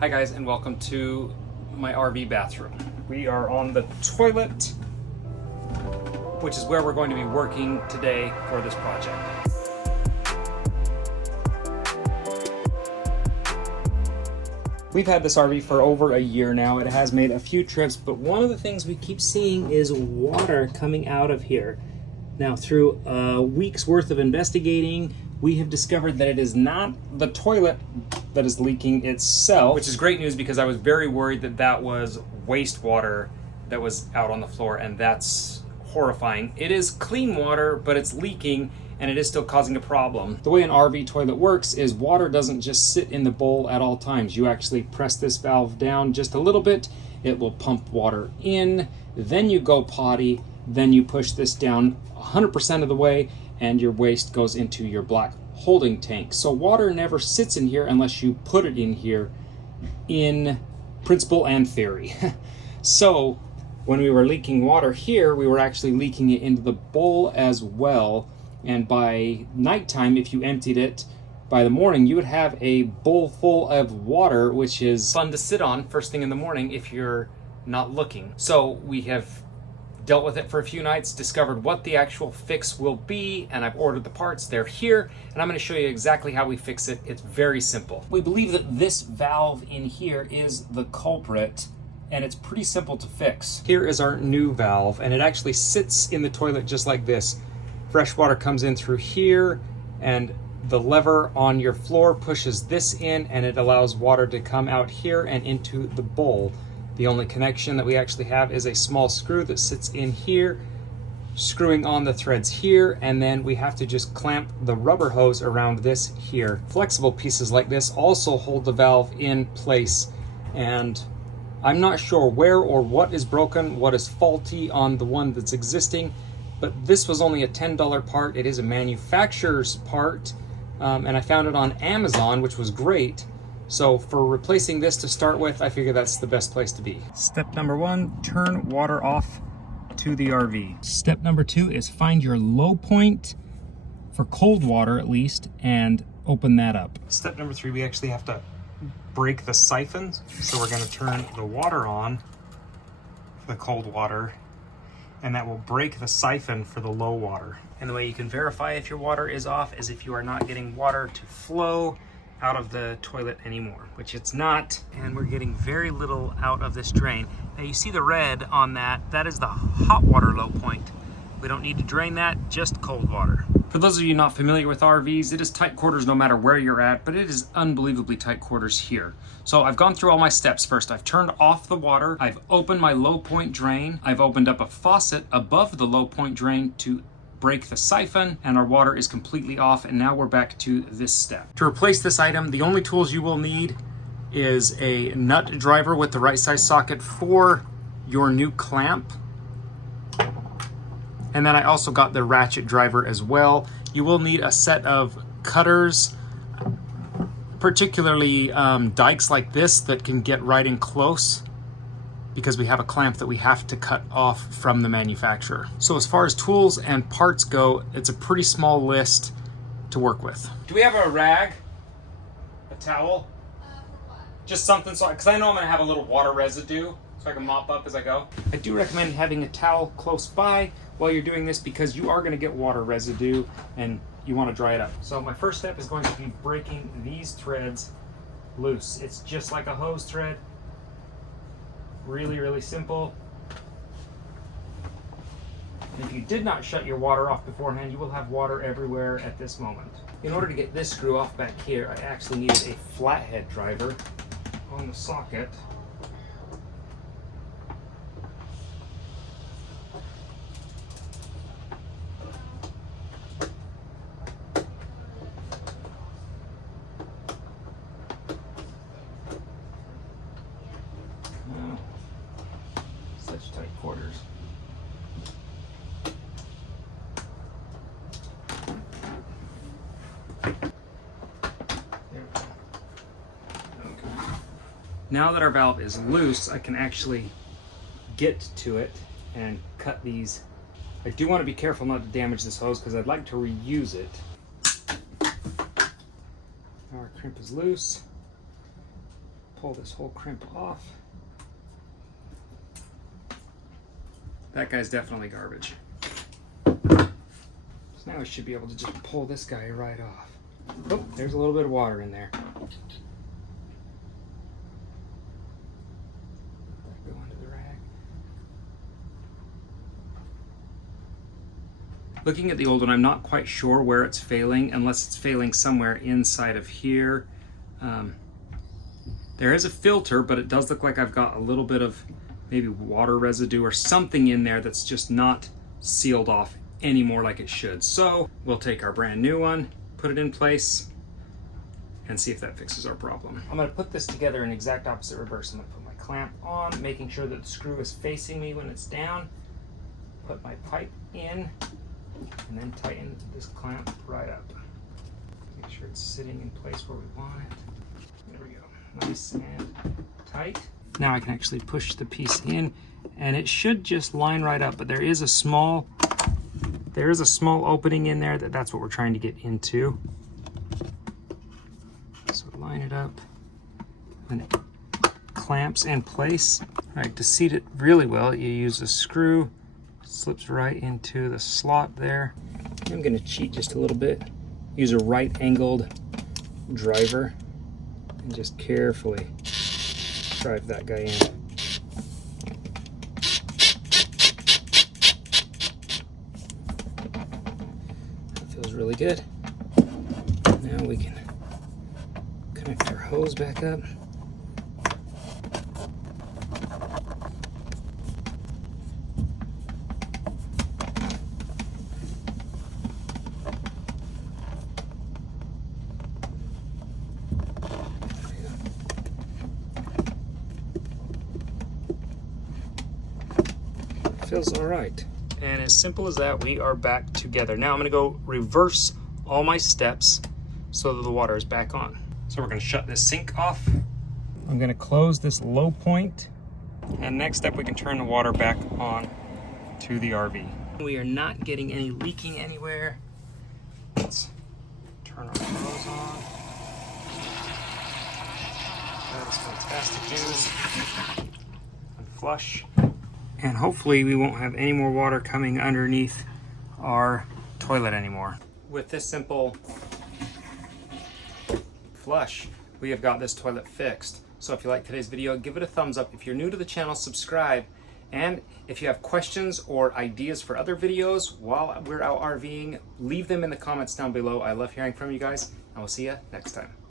Hi guys, and welcome to my RV bathroom. We are on the toilet, which is where we're going to be working today for this project. We've had this RV for over a year now. It has made a few trips, but one of the things we keep seeing is water coming out of here. Now, through a week's worth of investigating, we have discovered that it is not the toilet that is leaking itself, which is great news because I was very worried that that was wastewater that was out on the floor, and that's horrifying. It is clean water, but it's leaking, and it is still causing a problem. The way an RV toilet works is water doesn't just sit in the bowl at all times. You actually press this valve down just a little bit, it will pump water in, then you go potty, then you push this down 100% of the way, and your waste goes into your black holding tank. So water never sits in here unless you put it in here in principle and theory. So when we were leaking water here, we were actually leaking it into the bowl as well. And by nighttime, if you emptied it by the morning, you would have a bowl full of water, which is fun to sit on first thing in the morning if you're not looking. So we have dealt with it for a few nights, discovered what the actual fix will be, and I've ordered the parts. They're here, and I'm going to show you exactly how we fix it. It's very simple. We believe that this valve in here is the culprit, and it's pretty simple to fix. Here is our new valve, and it actually sits in the toilet just like this. Fresh water comes in through here, and the lever on your floor pushes this in, and it allows water to come out here and into the bowl. The only connection that we actually have is a small screw that sits in here, screwing on the threads here, and then we have to just clamp the rubber hose around this here. Flexible pieces like this also hold the valve in place, and I'm not sure where or what is broken, what is faulty on the one that's existing, but this was only a $10 part. It is a manufacturer's part, and I found it on Amazon, which was great. So for replacing this to start with, I figure that's the best place to be. Step number one, turn water off to the RV. Step number two is find your low point for cold water at least, and open that up. Step number three, we actually have to break the siphon. So we're gonna turn the water on for the cold water, and that will break the siphon for the low water. And the way you can verify if your water is off is if you are not getting water to flow out of the toilet anymore, which it's not, and we're getting very little out of this drain. Now you see the red on that, that is the hot water low point. We don't need to drain that, just cold water. For those of you not familiar with RVs, it is tight quarters no matter where you're at, but it is unbelievably tight quarters here. So I've gone through all my steps. First, I've turned off the water, I've opened my low point drain, I've opened up a faucet above the low point drain to break the siphon, and our water is completely off, and now we're back to this step. To replace this item, the only tools you will need is a nut driver with the right size socket for your new clamp. And then I also got the ratchet driver as well. You will need a set of cutters, particularly dikes like this that can get right in close, because we have a clamp that we have to cut off from the manufacturer. So as far as tools and parts go, it's a pretty small list to work with. Do we have a rag? A towel? For what? Just something, so because I know I'm gonna have a little water residue, so I can mop up as I go. I do recommend having a towel close by while you're doing this, because you are gonna get water residue and you wanna dry it up. So my first step is going to be breaking these threads loose. It's just like a hose thread. Really, really simple. And if you did not shut your water off beforehand, you will have water everywhere at this moment. In order to get this screw off back here, I actually needed a flathead driver on the socket. Such tight quarters. There we go. Okay. Now that our valve is loose, I can actually get to it and cut these. I do want to be careful not to damage this hose because I'd like to reuse it. Our crimp is loose. pull this whole crimp off. That guy's definitely garbage. So now we should be able to just pull this guy right off. Oh, there's a little bit of water in there. Go under the rag. Looking at the old one, I'm not quite sure where it's failing, unless it's failing somewhere inside of here. There is a filter, but it does look like I've got a little bit of maybe water residue or something in there that's just not sealed off anymore like it should. So we'll take our brand new one, put it in place, and see if that fixes our problem. I'm gonna put this together in exact opposite reverse. I'm gonna put my clamp on, making sure that the screw is facing me when it's down, put my pipe in, and then tighten this clamp right up. Make sure it's sitting in place where we want it. There we go, nice and tight. Now I can actually push the piece in, and it should just line right up, but there is a small opening in there that's what we're trying to get into. So line it up, and it clamps in place. All right, to seat it really well, you use a screw, slips right into the slot there. I'm gonna cheat just a little bit. Use a right angled driver and just carefully drive that guy in. That feels really good. Now we can connect our hose back up. Feels all right. And as simple as that, we are back together. Now I'm gonna go reverse all my steps so that the water is back on. So we're gonna shut this sink off. I'm gonna close this low point. And next up, we can turn the water back on to the RV. We are not getting any leaking anywhere. Let's turn our hose on. That is fantastic news. And flush. And hopefully we won't have any more water coming underneath our toilet anymore. With this simple flush, we have got this toilet fixed. So if you like today's video, give it a thumbs up. If you're new to the channel, subscribe. And if you have questions or ideas for other videos while we're out RVing, leave them in the comments down below. I love hearing from you guys, and we'll see you next time.